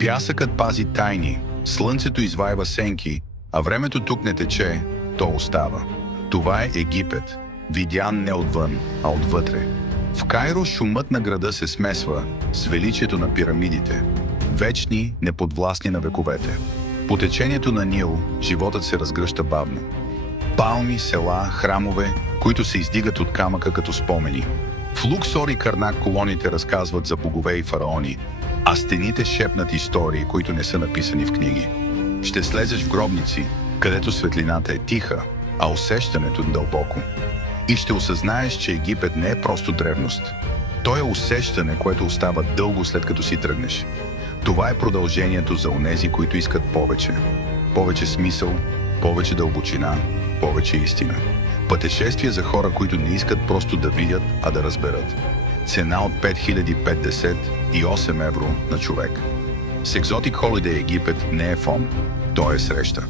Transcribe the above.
Пясъкът пази тайни, слънцето извайва сенки, а времето тук не тече, то остава. Това е Египет, видян не отвън, а отвътре. В Кайро шумът на града се смесва с величието на пирамидите, вечни, неподвластни на вековете. По течението на Нил животът се разгръща бавно. Палми, села, храмове, които се издигат от камъка като спомени. В Луксор и Карнак колоните разказват за богове и фараони, а стените шепнат истории, които не са написани в книги. Ще слезеш в гробници, където светлината е тиха, а усещането дълбоко. И ще осъзнаеш, че Египет не е просто древност. То е усещане, което остава дълго след като си тръгнеш. Това е продължението за онези, които искат повече. Повече смисъл, повече дълбочина, повече истина. Пътешествие за хора, които не искат просто да видят, а да разберат. Цена от 5058 евро на човек. С Exotic Holiday Египет не е фон, то е среща.